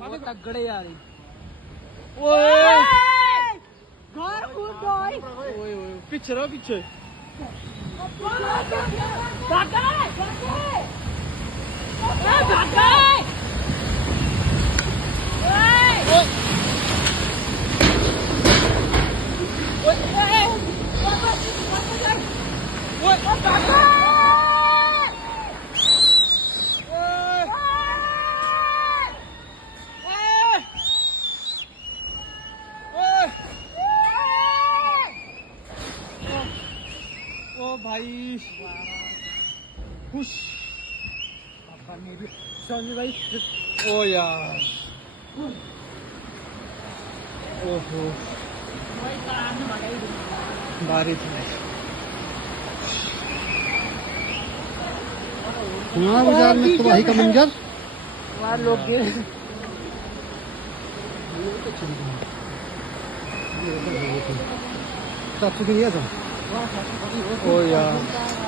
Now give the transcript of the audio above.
पीछे तगड़े यार घर कूद गई पीछे रहो पीछे ओ भाई खुश भाई ओ यार ओहो बारिश में यहाँ बाजार में तबाही का मंजर वहाँ लोग गिर साफ सुथरी है तो ओ यार